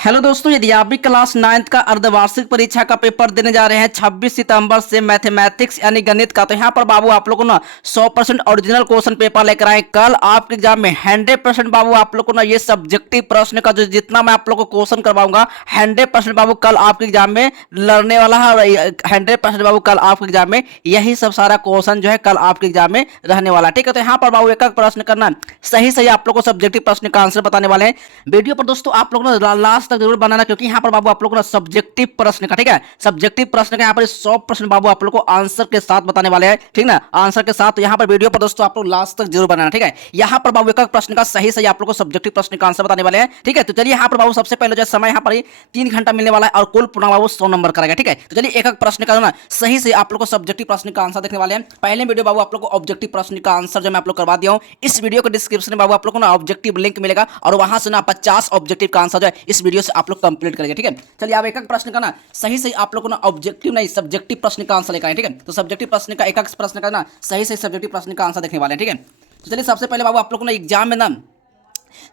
Hello दोस्तों, यदि आप भी क्लास 9th का अर्धवार्षिक परीक्षा का पेपर देने जा रहे हैं 26 सितंबर से मैथमेटिक्स यानी गणित का, तो यहाँ पर बाबू आप लोग को ना 100% ओरिजिनल क्वेश्चन पेपर लेकर आए। कल आपके एग्जाम में 100% बाबू आप लोग को ना ये सब्जेक्टिव प्रश्न का जो जितना मैं आप लोग को क्वेश्चन करवाऊंगा 100% बाबू कल आपके एग्जाम में लड़ने वाला है। और 100% बाबू कल आपके एग्जाम में यही सब सारा क्वेश्चन जो है कल आपके एग्जाम में रहने वाला है। ठीक है, तो यहाँ पर बाबू एक प्रश्न करना सही सही आप लोग को सब्जेक्टिव प्रश्न का आंसर बताने वाले हैं। वीडियो पर दोस्तों आप लोग ना लास्ट तक जरूर बनाना, क्योंकि यहाँ पर बाबू आप लोग को ना सब्जेक्टिव प्रश्न का, ठीक है, सब्जेक्टिव प्रश्न का यहाँ पर 100% बाबू आप लोग को आंसर के साथ बताने वाले हैं। ठीक ना, आंसर के साथ। तो यहाँ पर वीडियो पर दोस्तों आप लोग लास्ट तक जरूर बनाना। ठीक है, यहाँ पर बाबू एक प्रश्न का सही सही आप लोग को सब्जेक्टिव प्रश्न का आंसर बताने वाले हैं। ठीक है, तो चलिए यहाँ पर बाबू सबसे पहले जो समय यहाँ पर 3 घंटा मिलने वाला है और कुल पूर्ण बाबू 100 नंबर करेगा। ठीक है, तो चलिए एक प्रश्न का ना सही से आप लोग को सब्जेक्टिव प्रश्न का आंसर देखने वाले हैं। पहले वीडियो बाबू आप लोग को ऑब्जेक्टिव प्रश्न का आंसर जो मैं आप लोग करवा दिया हूँ। इस वीडियो के डिस्क्रिप्शन में बाबू आप लोग को ना ऑब्जेक्टिव लिंक मिलेगा और वहां से ना 50 ऑब्जेक्टिव का आंसर जो है इस वीडियो से आप लोग कंप्लीट करेंगे। ठीक है, चलिए आप एक प्रश्न का ना सही सही आप लोग को ना ऑब्जेक्टिव नहीं सब्जेक्टिव प्रश्न का आंसर लेकर आए। ठीक है, तो सब्जेक्टिव प्रश्न का एक प्रश्न का ना सही सही सब्जेक्टिव प्रश्न का आंसर देखने वाले हैं। ठीक है, तो चलिए सबसे पहले बाबू आप लोग को ना एग्जाम में ना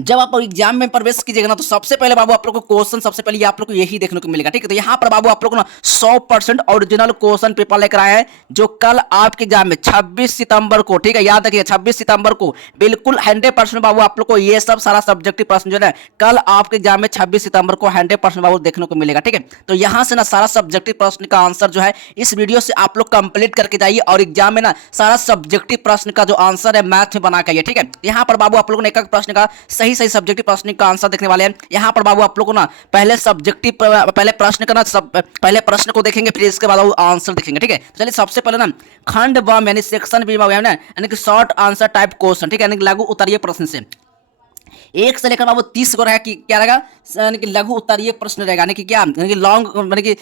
जब आप एग्जाम में प्रवेश कीजिएगा ना, तो सबसे पहले बाबू आप लोग को क्वेश्चन सबसे पहले आप लोग को यही देखने को मिलेगा। ठीक है, तो यहाँ पर बाबू आप लोग को ना 100% ओरिजिनल क्वेश्चन पेपर लेकर आए हैं, जो कल आपके एग्जाम में 26 सितंबर को, ठीक है, याद रखिए 26 सितंबर को बिल्कुल 100% बाबू आप लोग को ये सब सारा सब्जेक्टिव प्रश्न जो है कल आपके एग्जाम में 26 सितंबर को 100% बाबू देखने को मिलेगा। ठीक है, तो यहाँ से ना सारा सब्जेक्टिव प्रश्न का आंसर जो है इस वीडियो से आप लोग कंप्लीट करके जाइए और एग्जाम में ना सारा सब्जेक्टिव प्रश्न का जो आंसर है मैथ में बना के। ठीक है, यहाँ पर बाबू आप लोगों ने एक प्रश्न का सही सही सब्जेक्टिव प्रश्न का आंसर देखने वाले हैं। यहाँ पर बाबू आप लोगों को ना पहले सब्जेक्टिव पहले प्रश्न का ना पहले प्रश्न को देखेंगे, फिर इसके बाद आंसर देखेंगे। ठीक है, तो चलिए सबसे पहले ना खंड ब यानी सेक्शन बी है ना, यानी कि शॉर्ट आंसर टाइप क्वेश्चन। ठीक है, यानी कि लघु उत्तरीय प्रश्न से 1 से लेकर बाबू 30 को रहेगा कि क्या रहेगा, यानी कि लघु उत्तरीय प्रश्न रहेगा, यानी कि क्या, यानी कि लॉन्ग, यानी कि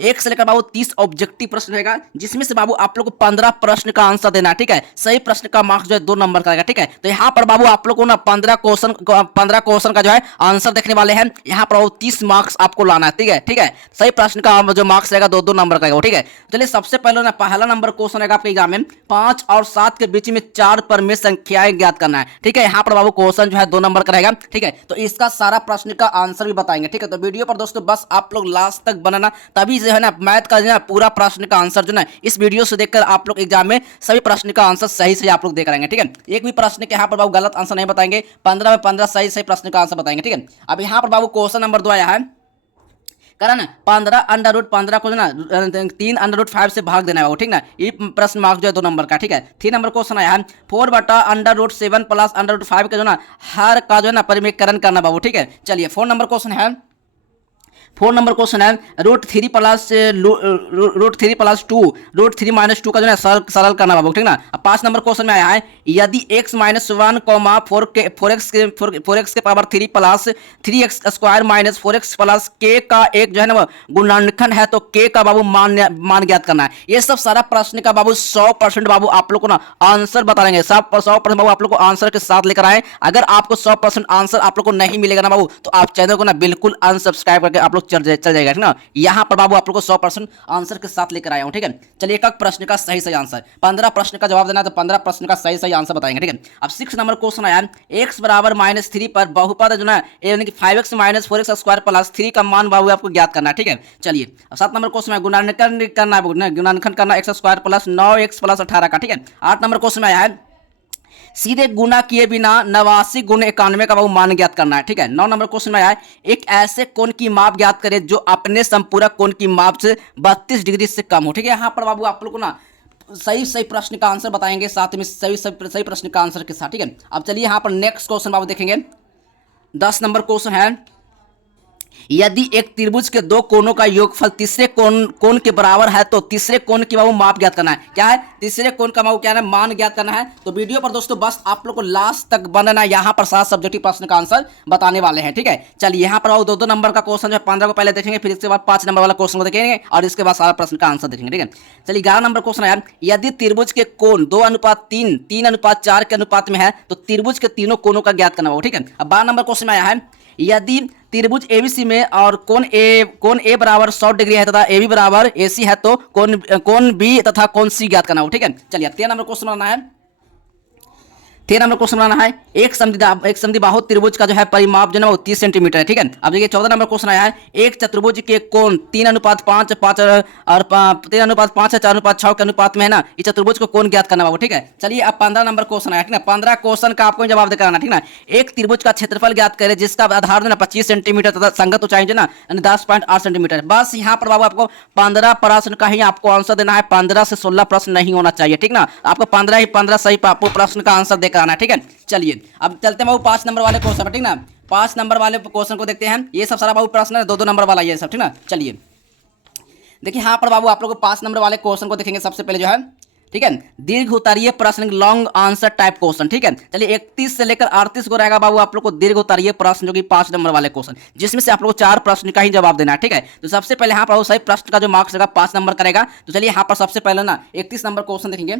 1 से लेकर बाबू 30 ऑब्जेक्टिव प्रश्न रहेगा, जिसमें से बाबू आप लोग को 15 प्रश्न का आंसर देना है। ठीक है, सही प्रश्न का मार्क्स जो है 2 नंबर का रहेगा। ठीक है, तो यहाँ पर बाबू आप लोग को ना 15 क्वेश्चन का जो है आंसर देखने वाले हैं। यहाँ पर 30 मार्क्स आपको लाना है। ठीक है, ठीक है, सही प्रश्न का जो मार्क्स रहेगा 2-2 नंबर का रहेगा। ठीक है, चलिए सबसे पहले ना पहला नंबर क्वेश्चन रहेगा आपके एग्जाम में 5 और 7 के बीच में 4 परमेय संख्याएं ज्ञात करना है। ठीक है, यहाँ पर बाबू क्वेश्चन जो है 2 नंबर का रहेगा। ठीक है, तो इसका सारा प्रश्न का आंसर भी बताएंगे। ठीक है, तो वीडियो पर दोस्तों बस आप लोग लास्ट तक बनाना, तभी जो है ना मैथ का जो है पूरा प्रश्न का आंसर जो ना इस वीडियो से देखकर आप लोग एग्जाम में सभी प्रश्न का आंसर सही से आप लोग देख रहेंगे। ठीक है, एक भी प्रश्न के यहाँ पर बाबू गलत आंसर नहीं बताएंगे, 15 में 15 सही सही प्रश्न का आंसर बताएंगे। ठीक है, अब यहाँ पर बाबू क्वेश्चन नंबर 2 आया है, करा ना 15 को ना 3 √5 से भाग देना है। ठीक ना, ये प्रश्न मार्क जो है 2 नंबर का। ठीक है, 3 नंबर क्वेश्चन आया है 4/√7 प्लस √5 का जो ना हर का जो है ना परिमेयकरण करना बाबू। ठीक है, चलिए 4 नंबर क्वेश्चन है, 4 नंबर क्वेश्चन है √3 प्लस 2 √3 -2 का जो है सरल करना बाबू। ठीक ना, अब 5 नंबर क्वेश्चन में आया है यदि x -1, 4x के power 3 plus 3x square minus 4x plus k का एक जो है ना गुणनखंड है, तो k का बाबू मान ज्ञात करना है। ये सब सारा प्रश्न का बाबू 100% बाबू आप लोग को ना आंसर बता देंगे। 100% बाबू आप लोग को आंसर के साथ लेकर आए। अगर आपको 100% आंसर आप लोग को नहीं मिलेगा ना बाबू, तो आप चैनल को ना बिल्कुल अनसब्सक्राइब करके आप लोग चल जाएगा। ठीक ना, यहाँ पर बाबू आप लोग को 100% आंसर के साथ लेकर आया हूँ। ठीक है, चलिए एक प्रश्न का सही सही आंसर, 15 प्रश्न का जवाब देना है, तो 15 प्रश्न का सही सही आंसर बताएंगे। ठीक है, अब 6 नंबर क्वेश्चन आया x बराबर -3 पर बहुपद जो है यानी कि 5x - 4x स्क्वायर प्लस 3 का मान बाबू आपको ज्ञात करना है। ठीक है, चलिए अब 7 नंबर क्वेश्चन है गुणनखंड करना है, गुणनखंड करना x square plus 9x plus 18 का। ठीक है, 8 नंबर क्वेश्चन में आया है सीधे गुना किए बिना 89 गुण 91 का बाबू मान ज्ञात करना है। ठीक है, 9 नंबर क्वेश्चन में आया है एक ऐसे कोण की माप ज्ञात करें जो अपने संपूरक कोण की माप से 32 डिग्री से कम हो। ठीक है, यहाँ पर बाबू आप लोग को ना सही सही प्रश्न का आंसर बताएंगे, साथ में सही प्रश्न का आंसर के साथ। ठीक है, अब चलिए यहाँ पर नेक्स्ट क्वेश्चन बाबू देखेंगे। 10 नंबर क्वेश्चन है यदि एक त्रिभुज के 2 कोणों का योगफल तीसरे कोण के बराबर है, तो तीसरे कोण की बाबू माप ज्ञात करना है। क्या है, तीसरे कोण का बाबू क्या है, मान ज्ञात करना है। तो वीडियो पर दोस्तों बस आप लोग को लास्ट तक बनना, यहाँ पर सारा सब्जेक्टिव प्रश्न का आंसर बताने वाले हैं। ठीक है, चलिए यहाँ पर बाबू 2-2 नंबर का क्वेश्चन जो है 15 को पहले देखेंगे, फिर इसके बाद 5 नंबर वाला क्वेश्चन को देखेंगे और इसके बाद सारा प्रश्न का आंसर देखेंगे। ठीक है, चलिए 11 नंबर क्वेश्चन है यदि त्रिभुज के कोण 2:3, 3:4 के अनुपात में है, तो त्रिभुज के तीनों कोणों का ज्ञात करना होगा। ठीक है, अब 12 नंबर क्वेश्चन में आया है यदि त्रिभुज एबीसी में और कोण ए बराबर 100 डिग्री है तथा एबी बराबर एसी है, तो कोण बी तथा कोण सी ज्ञात करना हो। ठीक है, चलिए 13 नंबर क्वेश्चन बनाना है 13 नंबर क्वेश्चन बनाना है, एक समद्विबाहु त्रिभुज का जो है परिमाप जो है वो 30 सेंटीमीटर है, ठीक है। अब देखिए 14 नंबर क्वेश्चन आया है, एक चतुर्भुज के कोण 3:5 5 और 3:5 4:6 के अनुपात में है ना, इस चतुर्भुज को कोण ज्ञात करना बाबू, ठीक है। चलिए अब 15 नंबर क्वेश्चन आया, ठीक है। 15 क्वेश्चन का आपको जवाब देकर आना, ठीक ना। एक त्रिभुज का क्षेत्रफल ज्ञात करें जिसका आधार जो है 25 सेंटीमीटर तथा संगत ऊंचाई जो है ना 10.8 सेंटीमीटर। बस यहाँ पर बाबू आपको 15 प्रश्न का ही आपको आंसर देना है, 15 से 16 प्रश्न नहीं होना चाहिए, ठीक ना। आपको 15 सही आपको प्रश्न का आंसर देकर आना है, ठीक है। चलिए अब चलते हैं बाबू 5 नंबर वाले क्वेश्चन पर, ठीक ना। 5 नंबर वाले क्वेश्चन को देखते हैं। ये सब सारा बाबू प्रश्न है, 2-2 नंबर वाला ये सब, ठीक ना। चलिए देखिए यहाँ पर बाबू आप लोग 5 नंबर वाले क्वेश्चन को देखेंगे सबसे पहले जो है, ठीक है। दीर्घ उत्तरीय प्रश्न लॉन्ग आंसर टाइप क्वेश्चन, ठीक है। चलिए 31 से लेकर 38 को रहेगा बाबू आप लोग को दीर्घ उत्तरीय प्रश्न, जो कि 5 नंबर वाले क्वेश्चन, जिसमें से आप लोग को 4 प्रश्न का ही जवाब देना है, ठीक है। तो सबसे पहले यहाँ पर सही प्रश्न का जो मार्क्स रहेगा 5 नंबर करेगा। तो चलिए यहाँ पर सबसे पहले ना 31 नंबर क्वेश्चन देखेंगे।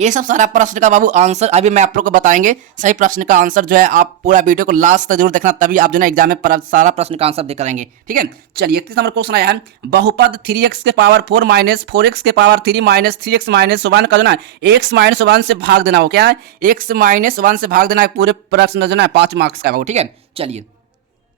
ये सब सारा प्रश्न का बाबू आंसर अभी मैं आप लोग को बताएंगे। सही प्रश्न का आंसर जो है आप पूरा वीडियो को लास्ट तक जरूर देखना, तभी आप जो है एग्जाम में सारा प्रश्न का आंसर दे करेंगे, ठीक है। चलिए 31 नंबर क्वेश्चन आया है, बहुपद 3x के पावर 4 माइनस 4x के पावर 3 माइनस 3x माइनस 1 का जो ना x माइनस 1 से भाग देना हो, क्या है x माइनस 1 से भाग देना है। पूरे प्रश्न जो ना 5 मार्क्स का बाबू, ठीक है। चलिए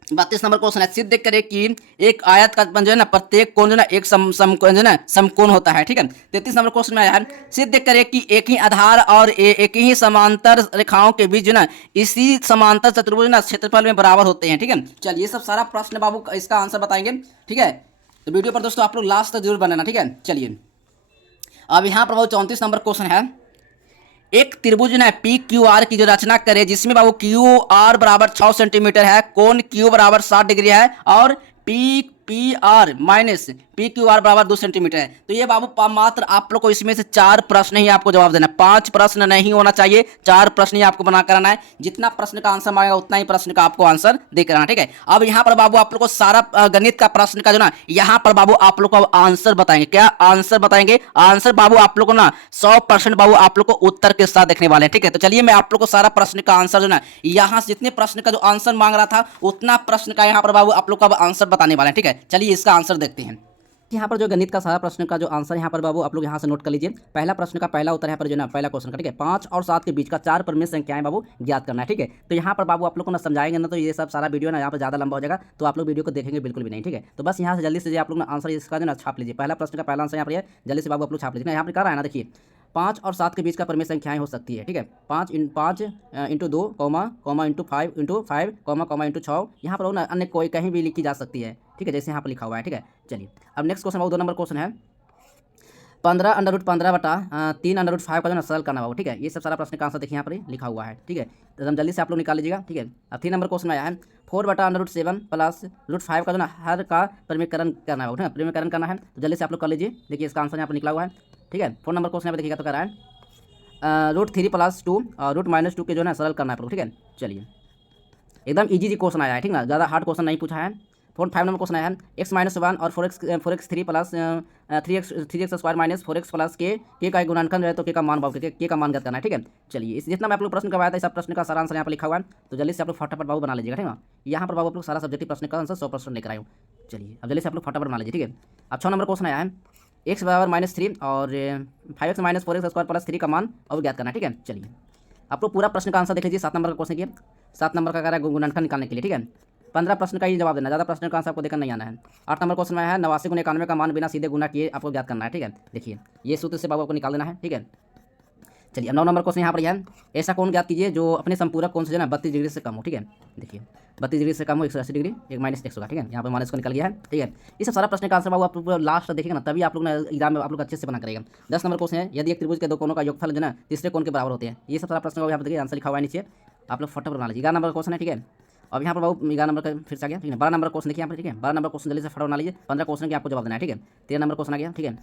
32 नंबर क्वेश्चन है, सिद्ध करे कि एक आयत का जो है ना प्रत्येक कोण जो ना एक समकोण जो ना समकोण होता है, ठीक है। 33 नंबर क्वेश्चन में आया है, सिद्ध करे कि एक ही आधार और एक ही समांतर रेखाओं के बीच जो ना इसी समांतर चतुर्भुज ना क्षेत्रफल में बराबर होते हैं, ठीक है। चलिए ये सब सारा प्रश्न बाबू इसका आंसर बताएंगे, ठीक है। तो वीडियो पर दोस्तों आप लोग लास्ट तक जरूर बनाना, ठीक है। चलिए अब यहाँ पर बाबू 34 नंबर क्वेश्चन है, एक त्रिभुज है पी क्यू आर की जो रचना करे जिसमें बाबू क्यू आर बराबर 6 सेंटीमीटर है, कोण क्यू बराबर 60 डिग्री है और P P R minus P Q R बराबर 2 सेंटीमीटर है। तो ये बाबू मात्र आप लोग को इसमें से 4 प्रश्न ही आपको जवाब देना है, 5 प्रश्न नहीं होना चाहिए, 4 प्रश्न ही आपको बना कराना है। जितना प्रश्न का आंसर मांगेगा उतना ही प्रश्न का आपको आंसर दे कराना, ठीक है। अब यहाँ पर बाबू आप लोग को सारा गणित का प्रश्न का जो ना यहाँ पर बाबू आप लोग को आंसर बताएंगे, क्या आंसर बताएंगे, आंसर बाबू आप लोग को ना 100% बाबू आप लोग को उत्तर के साथ देखने वाले हैं, ठीक है। तो चलिए मैं आप लोग को सारा प्रश्न का आंसर जो ना यहाँ से जितने प्रश्न का जो आंसर मांग रहा था उतना प्रश्न का यहाँ पर बाबू आप लोग का आंसर बताने वाले हैं, ठीक है। चलिए इसका आंसर देखते हैं। यहाँ पर जो गणित का सारा प्रश्न का जो आंसर यहाँ पर बाबू आप लोग यहाँ से नोट कर लीजिए। पहला प्रश्न का पहला उत्तर यहाँ पर जो ना पहला क्वेश्चन का, ठीक है। 5 और 7 के बीच का 4 परमेय संख्याएं बाबू ज्ञात करना है, ठीक है। तो यहाँ पर बाबू आप लोग को ना समझाएंगे ना तो ये सब सारा वीडियो ना यहाँ पर ज़्यादा लंबा हो जाएगा, तो आप लोग वीडियो को देखेंगे बिल्कुल भी नहीं, ठीक है। तो बस यहाँ से जल्दी से आप लोग ना आंसर इसका जो ना छाप लीजिए। पहला प्रश्न का पहला आंसर यहाँ पर है, जल्दी से बाबू आप लोग छाप लीजिए। यहाँ पर क्या रहा है ना, देखिए 5 और 7 के बीच का परमेय संख्याएं हो सकती है, ठीक है। 5 into 2 comma into 5 comma into 6, यहाँ पर ना अन्य कोई कहीं भी लिखी जा सकती है, ठीक है, जैसे यहाँ पर लिखा हुआ है, ठीक है। चलिए अब नेक्स्ट क्वेश्चन बाबू 2 नंबर क्वेश्चन है, 15√15/3√5 का जो ना सरल करना बाबू, ठीक है। ये सब सारा प्रश्न का आंसर देखिए यहाँ पर लिखा हुआ है, ठीक है। तो हम जल्दी से आप लोग निकाल लीजिएगा, ठीक है। अब 3 नंबर क्वेश्चन आया है, 4/√7 + √5 का जो ना हर का परिमेयकरण करना है, परिमेयकरण करना है। तो जल्दी से आप लोग कर लीजिए, देखिए इसका आंसर यहाँ पर निकला हुआ है, ठीक है। 4 नंबर क्वेश्चन यहाँ पर देखिएगा तो कर रहा है √3 + 2 और √-2 के जो है सरल करना है, ठीक है। चलिए एकदम इजी क्वेश्चन आया है, ठीक ना, ज़्यादा हार्ड क्वेश्चन नहीं पूछा है। 5 नंबर क्वेश्चन आया है, x-1 और 4x3 + 3x² minus 4x plus के का एक गुणनखंड है तो के का मान बाबू के का मान ज्ञात करना है, ठीक है। चलिए इस जितना मैं आप लोग प्रश्न करवाया था सब प्रश्न का सारा आंसर यहाँ पर लिखा हुआ है, तो जल्दी से आप लोग फटाफट बाबू बना लीजिएगा, ठीक है। यहाँ पर बाबू आप लोग सारा सब्जेक्टिव प्रश्न का आंसर 100% लेकर आए हो। चलिए अब जल्दी से आप लोग फटाफट बना लीजिए, ठीक है। अब 6 नंबर क्वेश्चन आया है, x बराबर -3 और 5x माइनस 4x² + 3 का मान और ज्ञात करना है, ठीक है। चलिए आप लोग पूरा प्रश्न का आंसर देख लीजिए। 7 नंबर का क्वेश्चन किया, 7 नंबर का कह रहा है गुणनखंड निकालने के लिए, ठीक है। 15 प्रश्न का ही जवाब देना, ज़्यादा प्रश्न का आंसर आपको देकर नहीं आना है। 8 नंबर क्वेश्चन में है 89 × 91 का मान बिना सीधे गुना किए आपको ज्ञात करना है, ठीक है। देखिए ये सूत्र से बाबू आपको निकाल देना है, ठीक है। चलिए अब 9 नंबर क्वेश्चन यहाँ पर है, ऐसा कोण ज्ञात कीजिए जो अपने संपूरक कोण से जो ना 32 डिग्री से कम हो, ठीक है। देखिए 32 डिग्री से कम हो 180 डिग्री, एक -100 का, ठीक है। यहाँ पर माइनस को निकल गया है, ठीक है। ये सब सारा प्रश्न का आंसर बाबू आप लोग लास्ट देखिएगा ना, तभी आप लोग ना एग्जाम में आप लोग अच्छे से बना करेगा। 10 नंबर क्वेश्चन है, यदि एक त्रिभुज के दो कोणों का योगफल जो ना तीसरे कोण के बराबर होते हैं। ये सब सारा प्रश्न यहाँ पर देखिए आंसर लिखा हुआ है नीचे, आप लोग फटाफट बना लीजिए। 11 नंबर क्वेश्चन है, ठीक है। अब यहाँ पर बाबू 11 नंबर का फिर से आ गया, ठीक है। 12 नंबर क्वेश्चन देखिए यहाँ पर, ठीक है। 12 नंबर क्वेश्चन जल्दी से फटाफट बना लीजिए। 15 क्वेश्चन के आपको जवाब देना है, ठीक है। 13 नंबर क्वेश्चन आ गया, ठीक है।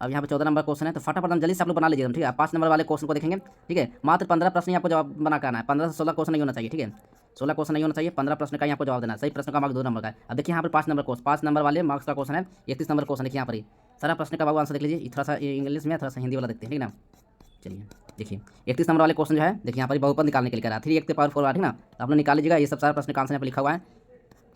अब यहाँ पर 14 नंबर क्वेश्चन है, तो फटाफट जल्दी से आप लोग बना लीजिए, ठीक है। 5 नंबर वाले क्वेश्चन को देखेंगे, ठीक है। मात्र 15 प्रश्न ही आपको जवाब बना करना है, 15 से 16 क्वेश्चन नहीं होना चाहिए, ठीक है। 16 क्वेश्चन नहीं होना चाहिए, 15 प्रश्न का आपको जवाब देना है। सही प्रश्न का मार्क्स 2 नंबर का है। अब देखिए यहाँ पर 5 नंबर क्वेश्चन, 5 नंबर वाले मार्क्स का क्वेश्चन है। 31 नंबर क्वेश्चन देखिए यहाँ पर ही सारा प्रश्न का बाबू आंसर देख लीजिए। थोड़ा सा इंग्लिश में, थोड़ा सा हिंदी वाला देखते हैं, ठीक ना। चलिए देखिए 31 नंबर वाले क्वेश्चन जो है देखिए यहाँ पर बहुपद निकालने के लिए कह रहा है, 3 × 4 ठीक ना। तो आप लोग निकाल लीजिएगा, ये सब सारा प्रश्न का आंसर यहाँ पर लिखा हुआ है,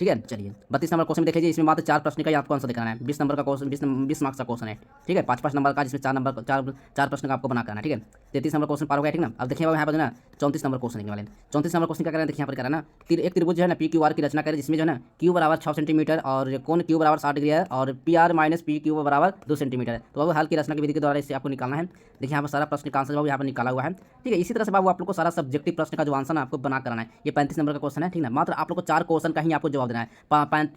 ठीक है। चलिए 32 नंबर क्वेश्चन देख लीजिए, इसमें मात्र 4 प्रश्न का ही आपको आंसर दिखाना है। 20 नंबर का क्वेश्चन, 20 मार्क्स का क्वेश्चन है, ठीक है। 5 नंबर का, जिसमें 4 प्रश्न का आपको बना करना है, ठीक है। 33 नंबर क्वेश्चन पार हो गया, ठीक ना। अब देखिए यहाँ पर जो ना 34 नंबर क्वेश्चन लिखने वाले हैं। 34 नंबर क्वेश्चन क्या करना है, देखिए यहाँ पर करना ना, एक त्रिभुज जो है ना पी क्यू आर की रचना करें, जिसमें जो है ना क्यू बराबर 6 सेंटीमीटर और कोण क्यू बराबर 60 डिग्री है और P R minus P Q बराबर 2 सेंटीमीटर है। तो बाबू हाल की रचना की विधि के द्वारा इसे आपको निकालना है। देखिए यहाँ पर सारा प्रश्न का आंसर बाबू यहाँ पर निकाला हुआ है, ठीक है। इसी तरह से बाबू आप लोग को सारा सब्जेक्टिव प्रश्न का जो आंसर ना आपको बना करना है। ये 35 नंबर का क्वेश्चन है, ठीक ना। मात्र आप लोग को 4 क्वेश्चन का ही आपको जवाब देना है,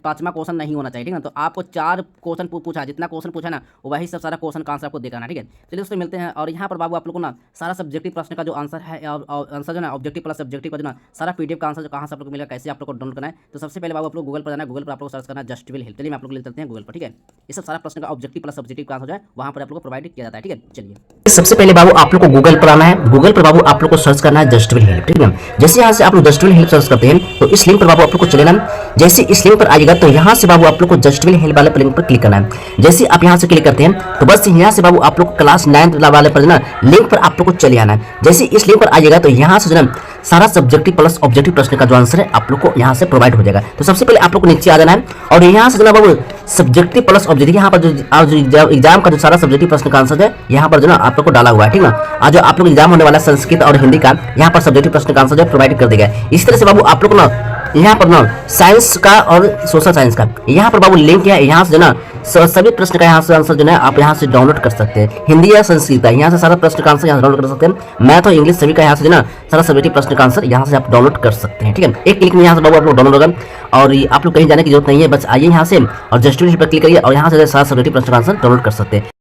5वां क्वेश्चन नहीं होना चाहिए, ठीक ना। तो आपको 4 क्वेश्चन पूछा, जितना क्वेश्चन पूछा ना वही सब सारा क्वेश्चन का आंसर आपको देना है, ठीक है। चलिए दोस्तों मिलते हैं। और यहाँ पर बाबू आप लोग को ना सारा सब्जेक्टिव प्रश्न का जो आंसर है, आंसर जो ना ऑब्जेक्टिव प्लस सब्जेक्टिव का जो ना सारा पीडीएफ का आंसर जो कहाँ से आप लोग को मिलेगा, कैसे आप लोग को डाउनलोड करना है। तो सबसे पहले बाबू आप लोग गूगल पर जाना है, गूगल पर आप लोग सर्च करना है जस्ट विल हेल्प। चलिए मैं आप लोग ले चलते हैं गूगल पर, ठीक है। ये सब सारा प्रश्न का ऑब्जेक्टिव प्लस सब्जेक्टिव का आंसर जो है वहाँ पर आप लोग को प्रोवाइड किया जाता है, ठीक है। चलिए सबसे पहले बाबू आप लोग को गूगल पर आना है। गूगल पर बाबू आप लोग को सर्च करना है जस्ट विल हेल्प, ठीक है। जैसे यहाँ से आप लोग जस्ट विल हेल्प सर्च करते हैं तो इस लिंक पर बाबू आप लोग को चले ना। जैसे इस लिंक पर आएगा तो यहाँ से बाबू आप लोग को जस्ट विल हेल्प वाले लिंक पर क्लिक करना है। जैसे आप यहाँ से क्लिक करते हैं तो बस यहाँ से बाबू आप लोग को क्लास 9 वाले पर ना लिंक पर आप लोग को चले आना है। जैसे इस लिंक पर आइएगा तो यहाँ से जो ना सारा सब्जेक्टिव प्लस ऑब्जेक्टिव प्रश्न का जो आंसर है आप लोग को यहाँ से प्रोवाइड हो जाएगा। तो सबसे पहले आप लोग को नीचे आ जाना है और यहाँ से जो ना बाबू सब्जेक्टिव प्लस ऑब्जेक्टिव यहाँ पर जो एग्जाम का जो सारा सब्जेक्टिव प्रश्न का आंसर है यहाँ पर जो ना आप लोग को डाला हुआ है, ठीक ना। आज जो आप लोग एग्जाम होने वाला संस्कृत और हिंदी का यहाँ पर सब्जेक्टिव प्रश्न का आंसर जो प्रोवाइड कर देगा। इस तरह से बाबू आप लोग को ना यहाँ पर ना साइंस का और सोशल साइंस का यहाँ पर बाबू लिंक है। यहाँ से जो ना सभी प्रश्न का यहाँ से आंसर जो है आप यहाँ से डाउनलोड कर सकते हैं। हिंदी या संस्कृत का यहाँ से सारा प्रश्न का आंसर यहाँ डाउनलोड कर सकते हैं। मैथ और इंग्लिश सभी का यहाँ से जो ना सारा सब्जेक्टिव प्रश्न का आंसर यहाँ से आप डाउनलोड कर सकते हैं, ठीक है। एक क्लिक में यहाँ से बाबू आप लोग डाउनलोड होगा और आप लोग कहीं जाने की जरूरत नहीं है, बस आइए यहाँ से और जस्ट पर क्लिक करिए और यहाँ से सारा सब्जेक्टिव प्रश्न का आंसर डाउनलोड कर सकते हैं।